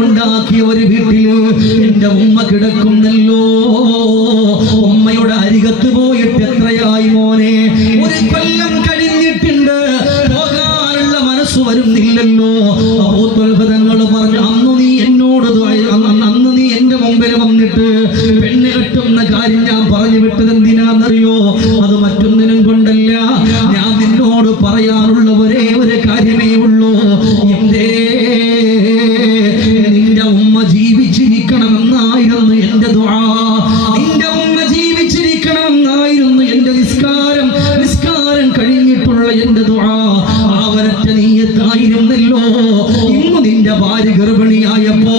ഉണ്ടാക്കിയ ഒരു വീട്ടില് എന്റെ ഉമ്മ കിടക്കുന്നല്ലോ. ഉമ്മയുടെ അരികത്ത് പോയിട്ട് എത്രയായി മോനെ? ഒരു കൊല്ലം കഴിഞ്ഞിട്ടുണ്ട്. പോകാനുള്ള മനസ്സ് വരുന്നില്ലല്ലോ. അബൂ ത്വൽഹ തങ്ങൾ പറഞ്ഞു, അന്ന് നീ എന്നോട് അന്ന് നീ എന്റെ മുമ്പിൽ വന്നിട്ട് പെണ്ണ് കെട്ടുന്ന കാര്യം ഞാൻ പറഞ്ഞു വിട്ടത് എന്തിനാണെന്നറിയോ? അത് മറ്റൊന്നിനും കൊണ്ടല്ല. ഞാൻ നിന്നോട് പറയാനുള്ള ഒരേ ഒരു കാര്യമേ ഉള്ളൂ. എന്തേ നിന്റെ ഉമ്മ ജീവിച്ചിരിക്കണമെന്നായിരുന്നു എന്റെ ദുആ. നിന്റെ ഉമ്മ ജീവിച്ചിരിക്കണമെന്നായിരുന്നു എന്റെ നിസ്കാരം കഴിഞ്ഞിട്ടുള്ള എന്റെ ദുആ. ആ ഒരൊറ്റ നിയ്യത്തായിരുന്നല്ലോ. ഇന്ന് നിന്റെ ഭാര്യ ഗർഭിണിയായപ്പോ